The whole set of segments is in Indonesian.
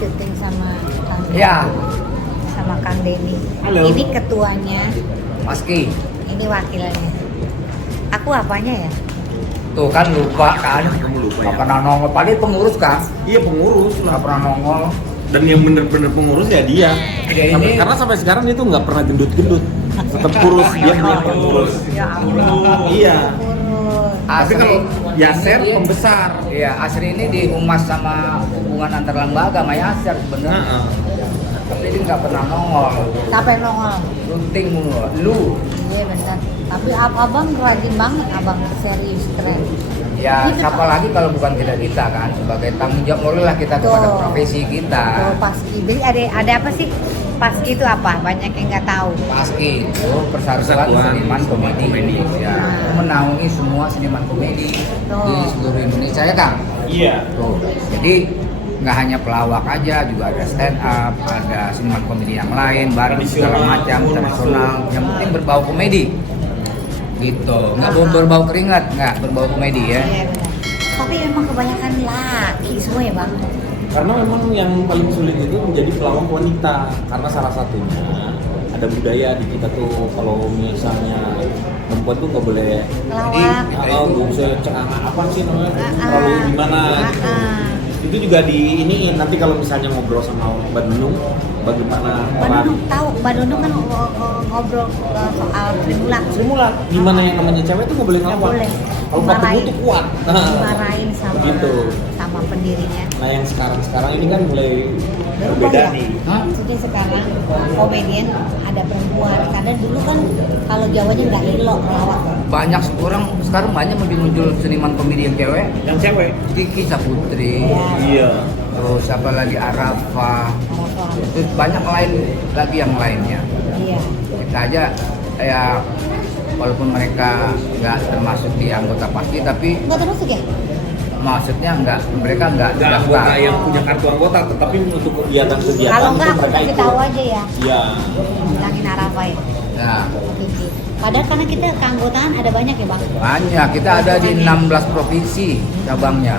syuting sama Kang Ya. sama Kang Denny. Halo. Ini ketuanya, Maski. ini wakilnya. Aku apanya ya? Tuh kan lupa kan. Kamu lupa ya? Nggak pernah nongol. Padahal pengurus kan. Iya pengurus lah. Nggak pernah nongol. Dan yang bener-bener pengurus ya dia. Ya, ini- Karena sampai sekarang dia tuh nggak pernah gendut-gendut. Tetap kurus, dia memang pengurus. Ya ampun. Iya. Kurus. Tapi kalau Yaser pembesar. Iya, Asri ini di humas sama hubungan antar lembaga sama Yaser sebenarnya. Nah, Tapi dia nggak pernah nongol. Capek nongol. Syuting mulu. Lu. Iya benar. Tapi abang rajin banget, abang serius keren. Ya, Ini siapa lagi kalau bukan kita kan sebagai tanggung jawab moral lah kita kepada Tuh. profesi kita. Tuh Paski. Jadi ada apa sih? Paski itu apa? Banyak yang nggak tahu. Paski itu Persatuan Persatuan Seniman Komedi Komedi. Indonesia. Itu menaungi semua seniman komedi Tuh. di seluruh Indonesia ya Kang. iya. Tuh. Jadi nggak hanya pelawak aja, juga ada stand up, ada seniman komedi yang lain, bareng segala Tradisional. macam tradisional. Yang penting berbau komedi. Gitu. Nggak berbau keringat, nggak berbau komedi ya. Iya benar. Tapi emang kebanyakan laki semua ya bang. Karena memang yang paling sulit itu menjadi pelawak wanita. Karena salah satunya ada budaya di kita tuh kalau misalnya perempuan tuh nggak boleh Pelawak. nggak bisa celana apa sih namanya Ah, terlalu gimana gitu. ah. Itu juga di ini nanti kalau misalnya ngobrol sama Mbak Nunung bagaimana Mbak Nunung tahu, Mbak Nunung kan ngobrol soal Sri Mulat. Sri Mulat gimana yang namanya cewek tuh nggak boleh Nggak ngelawan. boleh. Kalau pakai Dimarahin. tuh kuat. Dimarahin sama Begitu. sama pendirinya. Nah yang sekarang ini kan mulai Berubah berbeda ya? nih. Hah? Maksudnya sekarang komedian ada perempuan. Karena dulu kan kalau Jawanya nggak elok pelawak. Banyak orang sekarang banyak muncul seniman komedi yang cewek. Yang cewek. Kiki Saputri, Iya. terus apa lagi Arafah, itu banyak lain lagi yang lainnya. Iya. Kita aja ya walaupun mereka nggak termasuk di anggota Paski tapi Nggak termasuk ya? maksudnya mereka nggak Nggak anggota daftar. yang punya kartu anggota, tetapi untuk kegiatan-kegiatan Kalau itu nggak aku mereka kasih ikut. tahu aja ya. Iya. Bilangin Arafah ya. Nah, Kiki. Padahal karena kita keanggotaan ada banyak ya bang. banyak kita ada di 16 provinsi cabangnya.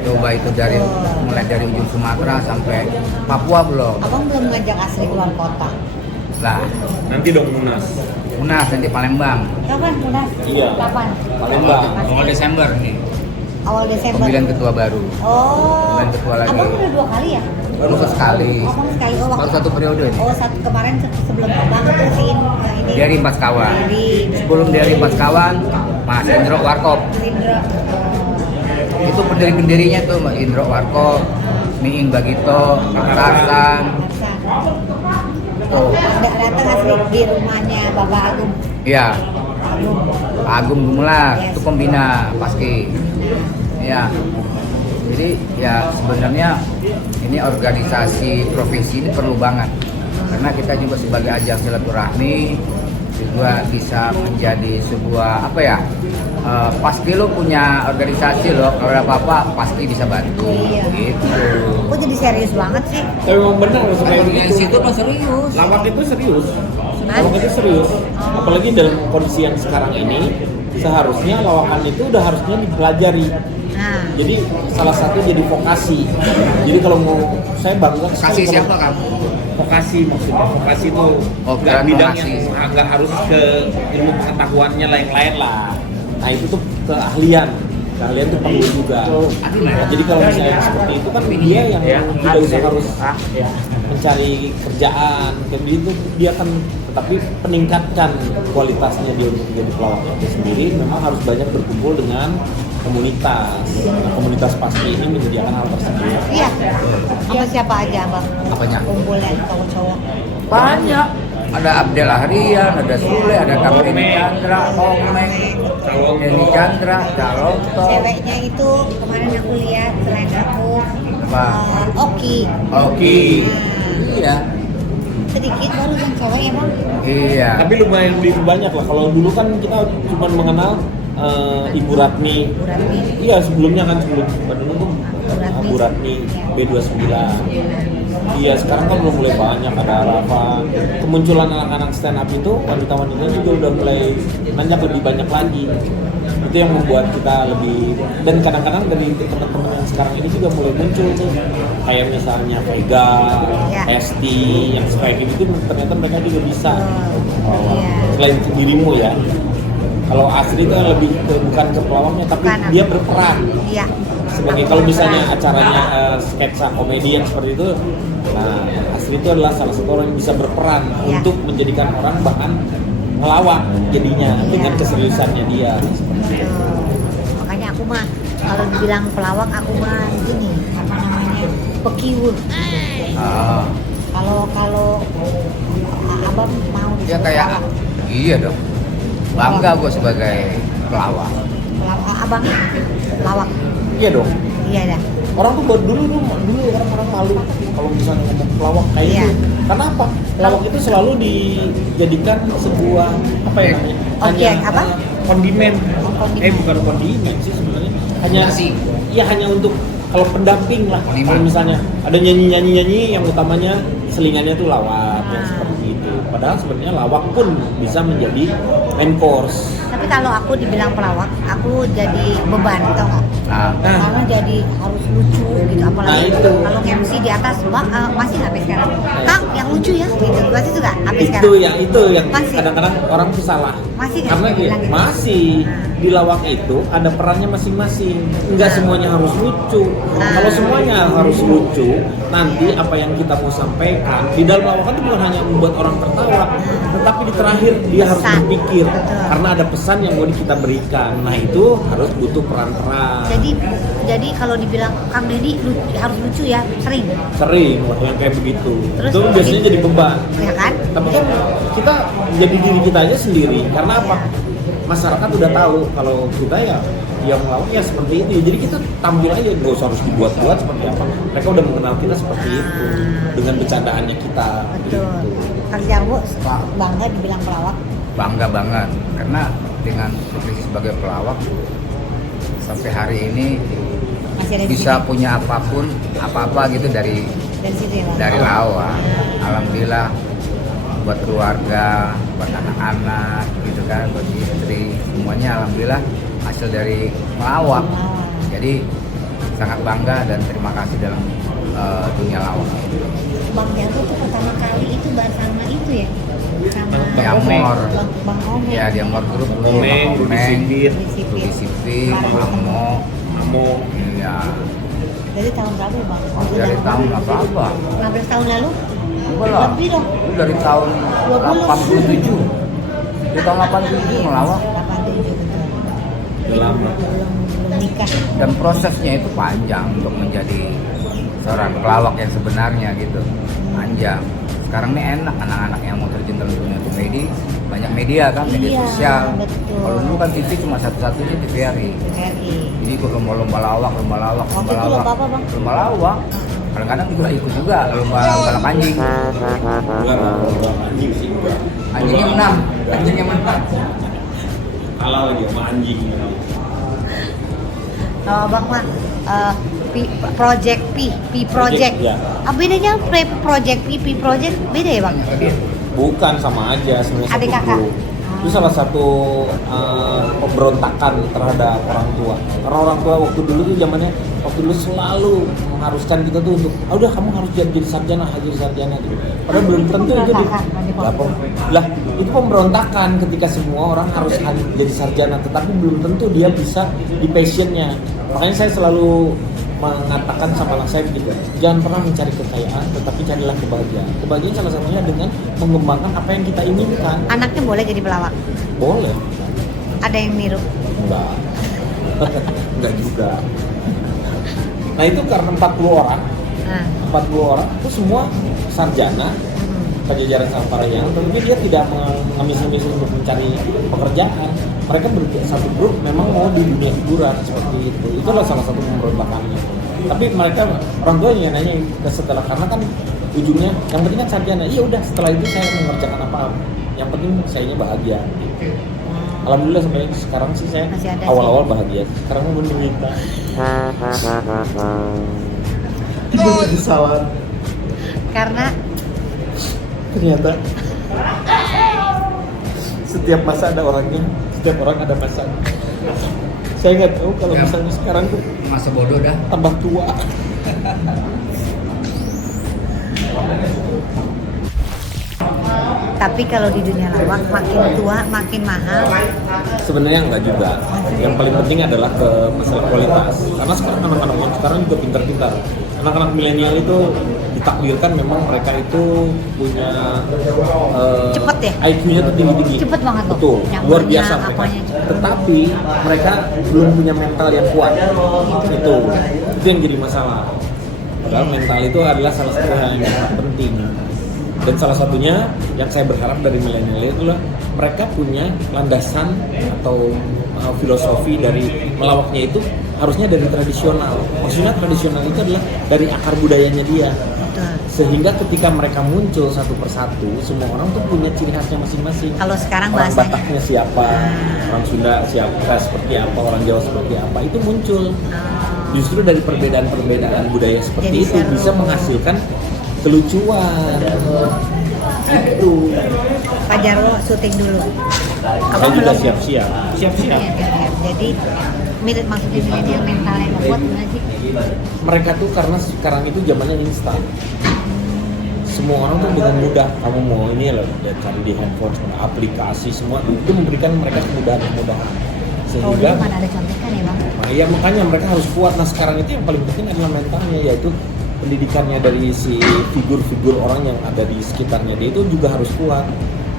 Coba itu dari mulai dari ujung Sumatera sampai Papua belum. Abang belum ngajak Asri keluar kota. Lah, Nanti dong Munas. Munas nanti Palembang. Kapan Munas? Iya. Kapan? Palembang. Awal Desember nih. Awal Desember. Pemilihan ketua baru. Oh. Pemilihan ketua lagi. Abang udah 2 kali ya? Baru sekali. Abang sekali. Oh, Baru satu periode nih. Oh, kemarin sebelum abang itu ini. Dari Empat Kawan. Dari Sebelum dari Empat Kawan, Mas Indro Warkop. Indra. Itu pendiri-pendirinya tuh Mas Indro Warkop, Miing Bagito, Tarsan. Tuh. Datang Asri di rumahnya Bapak Agung. Iya, Agung. Agung Gumelar, Yes. itu pembina Paski. Ya. Jadi ya sebenarnya ini organisasi profesi ini perlu banget. Karena kita juga sebagai ajang silaturahmi juga bisa menjadi sebuah apa ya? Pasti lo punya organisasi lo, kalau ada apa-apa pasti bisa bantu. Iya. Gitu. Kok jadi serius banget sih? Tapi memang benar kayak Di begitu. situ mah serius. Lawak itu serius. Lawak itu serius. Apalagi dalam kondisi yang sekarang ini, seharusnya lawakan itu udah harusnya dipelajari. Nah, Jadi salah satu jadi vokasi. Jadi kalau mau saya bangga Kasih sekali siapa kalau- kamu? Vokasi maksudnya. Vokasi itu Oh, nggak bukan bidangnya, vokasi. nggak harus ke ilmu pengetahuannya lain-lain lah. Nah itu tuh keahlian. Keahlian tuh perlu juga. Nah, jadi kalau misalnya seperti itu kan dia yang tidak usah harus mencari kerjaan kayak begitu, dia akan tetapi peningkatkan kualitasnya dia untuk menjadi pelawak itu sendiri memang harus banyak berkumpul dengan komunitas. Nah, komunitas Paski ini menyediakan hal tersebut. iya. Sama siapa aja bang? Apanya? Kumpulan cowok-cowok. Banyak. Ada Abdel Ahrian, ada Sule, ada Kang Denny Chandra, Komeng, Denny Chandra, Calonto. Ceweknya itu kemarin aku lihat selain aku Apa? Oki. Oki. Iya. Sedikit baru yang cewek ya bang. Iya. Tapi lumayan lebih banyak lah. Kalau dulu kan kita cuma mengenal Ibu Ratmi. Bu Ratmi. Iya sebelumnya kan sebelum Bandung tuh Ratmi. Bu Ratmi B29. Iya sekarang kan udah mulai banyak ada Rafa. Kemunculan anak-anak stand up itu wanita-wanita juga udah mulai banyak lebih banyak lagi. Itu itu yang membuat kita lebih, dan kadang-kadang dari teman-teman yang sekarang ini juga mulai muncul tuh kayak misalnya Vega, Ya. Esti yang kayak gitu ternyata mereka juga bisa. Iya. Selain dirimu ya, kalau Asri itu lebih bukan ke pelawaknya tapi Bukan, dia berperan Iya. sebagai, kalau misalnya acaranya sketsa komedi yang seperti itu, nah Asri itu adalah salah satu orang yang bisa berperan Iya. untuk menjadikan orang bahkan ngelawak jadinya Iya. dengan keseriusannya dia. Betul. Makanya aku mah kalau dibilang pelawak aku mah gini, apa namanya, pekiwur. Ah, Kalau abang mau ya disebut kayak pelawak. iya dong. Bangga gue sebagai pelawak. Abang pelawak. Iya dong. Iya dah. Orang tuh dulu orang malu kalau misalnya ngomong pelawak kayak Iya. gitu. Karena apa? Pelawak itu selalu dijadikan sebuah apa ya namanya? Oke, apa? Kondimen. Kondimen. Bukan kondimen sih sebenarnya. Hanya Nasi. ya hanya untuk kalau pendamping lah. Kondimen. Kalau misalnya ada nyanyi yang utamanya selingannya tuh lawak yang seperti itu. Padahal sebenarnya lawak pun bisa menjadi main course. Tapi kalau aku dibilang pelawak, aku jadi beban, tau nggak? Nah, Karena jadi harus lucu gitu, apalagi Nah, itu. kalau MC di atas, masih nggak sampai sekarang? Kang, yang lucu ya, gitu. Masih juga sampai itu sekarang. itu yang Masih. kadang-kadang orang tuh salah. Masih nggak Karena sih bilang gitu? masih di lawak itu ada perannya masing-masing. Enggak semuanya harus lucu. Kalau semuanya harus lucu, nanti apa yang kita mau sampaikan di dalam lawakan itu bukan hanya membuat orang tertawa, tetapi di terakhir dia harus Pesan. berpikir Betul. karena ada pesan yang mau kita berikan. Nah itu harus butuh peran-peran. Jadi kalau dibilang Kang Deddy harus lucu ya, sering, Sering lah yang kayak begitu. Terus Itu biasanya jadi beban. ya kan? Tapi kan kita jadi diri kita aja sendiri. Karena apa? Masyarakat udah tahu kalau kita ya yang melawak ya seperti itu. Jadi kita tampil aja, nggak usah harus dibuat-buat seperti apa. Mereka udah mengenal kita seperti itu dengan bercandaannya kita. Betul. Gitu. Kang Jarwo bangga dibilang pelawak. bangga banget karena dengan profesi sebagai pelawak sampai hari ini Masih ada di bisa sini. punya apapun apa-apa gitu dari Dari situ ya, Bang? dari lawak. Alhamdulillah buat keluarga, buat anak-anak gitu kan, buat istri, semuanya alhamdulillah hasil dari melawak. Pelawak. Jadi sangat bangga dan terima kasih dalam dunia lawak. Bang Jarwo tuh pertama kali itu bersama itu ya, sama Diamor. Bang Omeng. Ya di Amor Group, Omeng, Rudi Sipit, Rudi Sipit, Mamo, Amo. ya Dari tahun berapa ya, Bang? dari tahun apa? 15 tahun lalu? Enggak lah. Lebih dong. Itu dari tahun 20. 87. Di tahun 87 melawak 87 betul. Udah lama. Belum nikah. dan prosesnya itu panjang untuk menjadi seorang pelawak yang sebenarnya gitu. Panjang. Sekarang ini enak anak-anak yang mau terjun dalam dunia komedi, banyak media kan, media Iya, sosial. betul. Kalau dulu kan TV cuma satu-satunya TVRI. RI. Jadi ikut lomba lawak. Waktu itu lomba apa, Bang? Lomba lawak. Kadang-kadang juga ikut juga lomba balap anjing. Enggak, anjing sih enggak. Anjingnya menang. Anjingnya menang. Kalah lagi sama anjing. Kalau Bang mah Project P Project. Ya. Bedanya Project P Project beda ya, Bang? Bukan, sama aja sebenarnya Adik satu kakak. grup. Itu salah satu pemberontakan terhadap orang tua. Karena orang tua waktu dulu selalu mengharuskan kita tuh untuk, udah kamu harus jadi sarjana gitu. Padahal belum tentu itu lah itu pemberontakan ketika semua orang harus jadi sarjana, tetapi belum tentu dia bisa di passionnya. Makanya saya selalu mengatakan sama anak saya begitu, jangan pernah mencari kekayaan, tetapi carilah kebahagiaan. Kebahagiaan salah satunya dengan mengembangkan apa yang kita inginkan. Anaknya boleh jadi pelawak. Boleh. Ada yang niru. Enggak. Enggak juga. Nah itu karena 40 orang Nah. 40 orang itu semua sarjana Pajajaran sama Parahyangan, tapi dia tidak mengemis-ngemis untuk mencari pekerjaan. Mereka satu grup memang mau di dunia hiburan seperti itu. Itulah salah satu pemberontakannya. Tapi mereka orang tuanya nanya ke setelah, karena kan ujungnya yang penting kan sarjana. Iya udah, setelah itu saya mengerjakan apa? Yang penting sayanya bahagia. Alhamdulillah sampai sekarang sih saya Masih ada awal-awal bahagia. Sekarang menderita. Itu kesalahan. Karena Ternyata setiap masa ada orangnya, setiap orang ada masa. Saya nggak tahu kalau Ya. misalnya sekarang tuh Masa bodoh dah. tambah tua. Tapi kalau di dunia lawak makin tua makin mahal. Sebenarnya enggak juga. Yang paling penting adalah ke masalah kualitas. Karena sekarang anak-anak yang sekarang juga pintar-pintar. Anak-anak milenial itu ditakdirkan memang mereka itu punya Cepet ya? IQ-nya tuh tinggi-tinggi. Cepet banget loh. Betul, Nyambungnya, luar biasa mereka. apanya cepet. Tetapi mereka belum punya mental yang kuat. Itu yang jadi masalah. Padahal mental itu adalah salah satu hal yang sangat penting. Dan salah satunya yang saya berharap dari milenial itu adalah mereka punya landasan atau filosofi dari melawaknya itu harusnya dari tradisional. Maksudnya tradisional itu adalah dari akar budayanya dia. Betul. Sehingga ketika mereka muncul satu persatu, semua orang tuh punya ciri khasnya masing-masing. Kalau sekarang Orang bahasanya Bataknya siapa, orang Sunda siapa, seperti apa, orang Jawa seperti apa, itu muncul. Justru dari perbedaan-perbedaan budaya seperti Jadi itu seru. bisa menghasilkan kelucuan. Itu. Pak Jarwo syuting dulu. Saya juga siap-siap. Siap-siap. Ya. Jadi maksudnya milenial mental yang kuat gimana sih? Mereka tuh karena sekarang itu zamannya instan. Semua orang tuh dengan mudah, kamu mau ini loh, ya cari di handphone, aplikasi semua itu memberikan mereka kemudahan-kemudahan. Kalau dulu Sehingga mana ada contekan ya bang? nah, ya makanya mereka harus kuat. Nah sekarang itu yang paling penting adalah mentalnya, yaitu pendidikannya dari si figur-figur orang yang ada di sekitarnya dia itu juga harus kuat.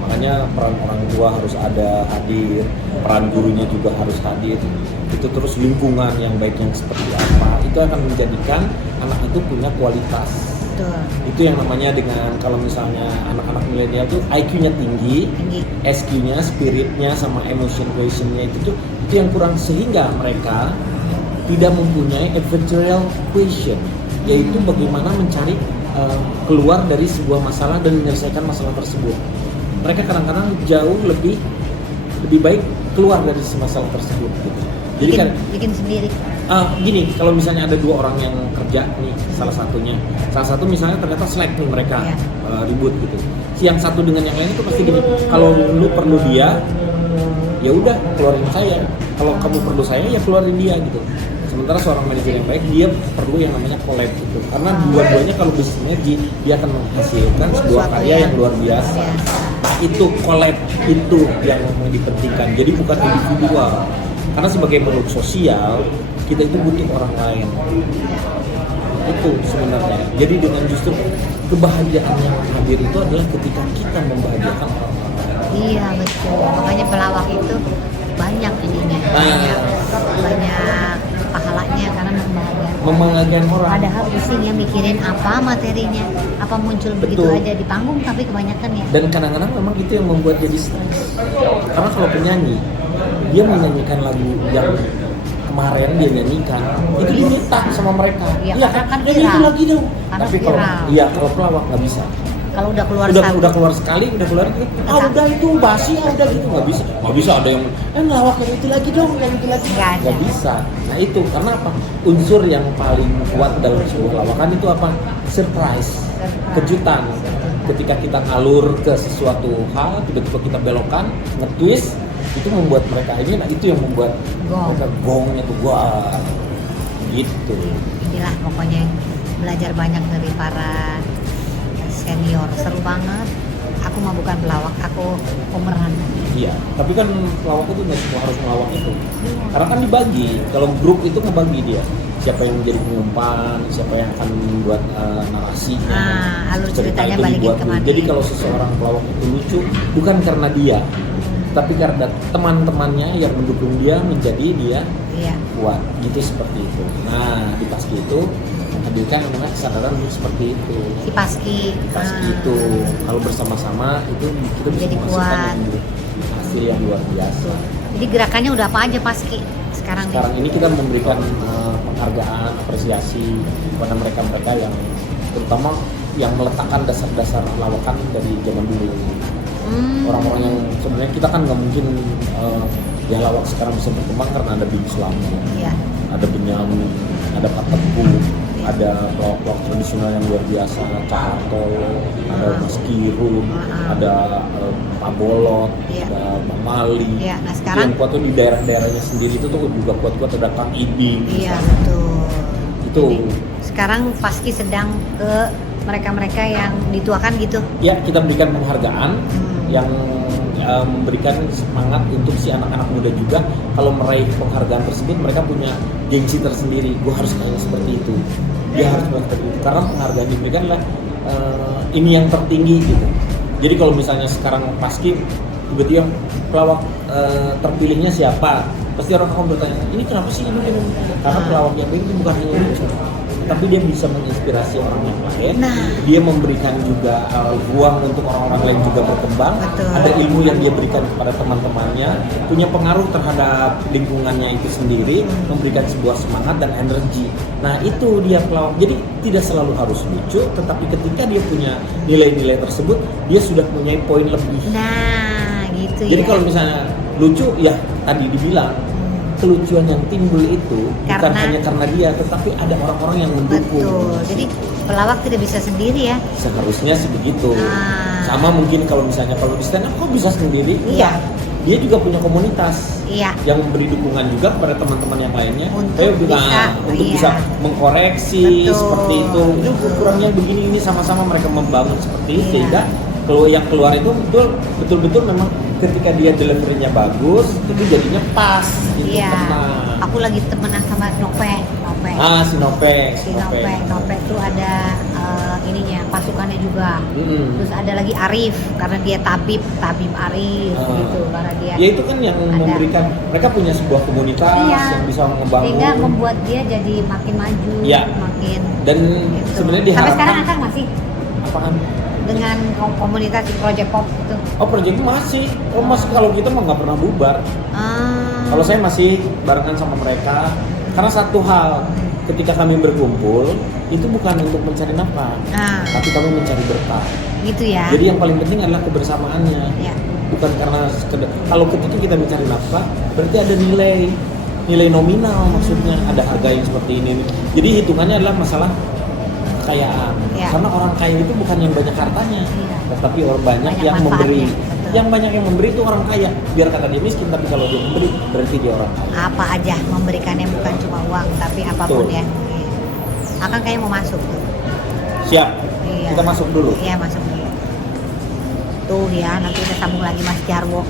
Makanya peran orang tua harus ada hadir, peran gurunya juga harus hadir. Itu terus lingkungan yang baik yang seperti apa, itu akan menjadikan anak itu punya kualitas. Betul. Itu yang namanya dengan kalau misalnya anak-anak milenial itu IQ-nya tinggi, Tinggi. SQ-nya, spiritnya, sama emotion quotient-nya itu yang kurang, sehingga mereka tidak mempunyai adversarial quotient, yaitu bagaimana mencari keluar dari sebuah masalah dan menyelesaikan masalah tersebut. Mereka kadang-kadang jauh lebih baik keluar dari masalah tersebut gitu. Jadi Bikin sendiri. gini, kalau misalnya ada dua orang yang kerja nih, salah satu misalnya ternyata slack nih mereka, Iya. ribut gitu. Si yang satu dengan yang lain itu pasti gini, kalau lu perlu dia, ya udah keluarin saya. Kalau kamu perlu saya, ya keluarin dia gitu. Sementara seorang manajer yang baik, dia perlu yang namanya collab gitu. Karena dua-duanya kalau bersinergi, dia akan menghasilkan sebuah Suatu karya yang yang luar biasa. Nah itu collab itu yang dipentingkan. Jadi bukan individual. Karena sebagai makhluk sosial, kita itu butuh orang lain. Itu sebenarnya. Jadi dengan justru kebahagiaan yang hadir itu adalah ketika kita membahagiakan orang lain. Iya betul. Makanya pelawak itu banyak ininya. Banyak pahalanya karena Membahagiakan orang. Padahal pusing ya mikirin apa materinya, apa muncul begitu Betul. aja di panggung, tapi kebanyakan ya. Dan kadang-kadang memang itu yang membuat jadi stres. Karena kalau penyanyi, dia menyanyikan lagu yang kemarin dia nyanyikan, itu diminta sama mereka. Iya, Iya karena kan nyanyi itu viral. lagi dong. Karena Tapi kalau viral. kalau pelawak nggak bisa. Kalau udah keluar Udah satu, keluar sekali, udah keluar gitu. Udah itu basi, udah gitu nggak bisa. Nggak bisa ada yang ngelawak yang itu lagi dong, yang itu lagi. Nggak ada. Nggak bisa. Nah itu karena apa? Unsur yang paling kuat dalam sebuah lawakan itu apa? Surprise, kejutan. Ketika kita ngalur ke sesuatu hal, tiba-tiba kita belokkan, nge-twist, itu membuat mereka ini, nah itu yang membuat Gong. mereka gongnya tuh wah gitu. inilah pokoknya belajar banyak dari para senior, seru banget. Aku mah bukan pelawak, aku pemeran. Iya, tapi kan pelawak itu nggak semua harus melawak itu. Karena kan dibagi, kalau grup itu ngebagi dia. Siapa yang menjadi pengumpan, siapa yang akan membuat narasinya. Alur cerita ceritanya itu balikin dibuat ke dulu. mana. Jadi kalau seseorang pelawak itu lucu, bukan karena dia, tapi karena teman-temannya yang mendukung dia menjadi dia Iya. kuat. Gitu seperti itu. Nah, di Paski itu menghadirkan namanya kesadaran untuk seperti itu. Si Paski. Di Paski itu kalau bersama-sama itu kita bisa Jadi menghasilkan kuat. hasil yang luar biasa. Jadi gerakannya udah apa aja Paski sekarang Ini kita memberikan penghargaan, apresiasi kepada mereka-mereka yang terutama yang meletakkan dasar-dasar lawakan dari zaman dulu. Orang-orang yang sebenarnya kita kan nggak mungkin ya lawak sekarang bisa berkembang karena ada Bing Slam, Iya. ada Benyamin, ada Pak Teguh, ada pelawak-pelawak tradisional yang luar biasa, Cak Harto, ada Mas Kirun, ada Pak Bolot, Iya. ada Bang Mali. Iya, nah Itu sekarang yang kuat tuh di daerah-daerahnya sendiri itu tuh juga kuat-kuat, ada Kang Ibing. iya betul. Itu Jadi, sekarang Paski sedang ke mereka-mereka yang dituakan gitu. ya kita berikan penghargaan Hmm. yang memberikan semangat untuk si anak-anak muda juga. Kalau meraih penghargaan tersebut mereka punya gengsi tersendiri, gue harus kayak seperti itu, dia harus seperti itu, karena penghargaan yang diberikan adalah ini yang tertinggi gitu. Jadi kalau misalnya sekarang Paski tiba-tiba pelawak terpilihnya siapa, pasti orang akan bertanya, ini kenapa sih ini? Karena pelawak yang ini bukan hanya lucu, tapi dia bisa menginspirasi orang yang lain. Nah. Dia memberikan juga ruang untuk orang-orang lain juga berkembang. Betul. Ada ilmu yang dia berikan kepada teman-temannya, punya pengaruh terhadap lingkungannya itu sendiri, memberikan sebuah semangat dan energi. Nah itu dia pelawak. Jadi tidak selalu harus lucu, tetapi ketika dia punya nilai-nilai tersebut, dia sudah punya poin lebih. Nah, gitu Jadi ya. kalau misalnya lucu, ya tadi dibilang, kelucuan yang timbul itu bukan Karena- hanya karena dia, tetapi ada orang-orang yang mendukung. Betul. Jadi pelawak tidak bisa sendiri ya. Seharusnya sih begitu. Ah. Sama mungkin kalau misalnya kalau di stand up kok bisa sendiri? Iya. Enggak. Dia juga punya komunitas Iya. yang memberi dukungan juga kepada teman-teman yang lainnya. Untuk Ayo kita bisa, untuk iya. bisa mengkoreksi Betul. seperti itu. Ini kurangnya begini, ini sama-sama mereka membangun seperti itu, Iya. sehingga kalau yang keluar itu betul-betul memang ketika dia deliverynya bagus, itu jadinya pas. Gitu, Iya. tenang. Aku lagi temenan sama Nopek. Si Nopek. Si Nopek tuh ada ininya, pasukannya juga. Mm-mm. Terus ada lagi Arif karena dia tabib Arif gitu, karena dia Ya itu kan yang ada. memberikan, mereka punya sebuah komunitas Iya. yang bisa membangun. Sehingga membuat dia jadi makin maju, Iya. makin Dan gitu. sebenarnya Sampai diharapkan sekarang akang masih apaan? dengan komunitas di Project Pop itu. Oh project masih, kalau kita mah nggak pernah bubar. Kalau saya masih barengan sama mereka, karena satu hal, ketika kami berkumpul itu bukan untuk mencari nafkah, Nah, tapi kami mencari berkah. gitu ya. Jadi yang paling penting adalah kebersamaannya, Ya. bukan karena sekedar. Kalau ketika kita mencari nafkah, berarti ada nilai nominal, maksudnya ada harga yang seperti ini. Jadi hitungannya adalah masalah kekayaan. Ya. Karena orang kaya itu bukan yang banyak hartanya, Iya. tetapi orang banyak Banyak yang memberi. manfaatnya, betul. Yang banyak yang memberi itu orang kaya. Biar kata dia miskin, tapi kalau dia memberi berarti dia orang kaya. Apa aja memberikannya bukan cuma uang tapi apapun Betul. ya. Akang kayaknya mau masuk tuh. Siap. Iya. Kita masuk dulu. Iya, masuk dulu. Tuh ya, nanti kita sambung lagi Mas Jarwo.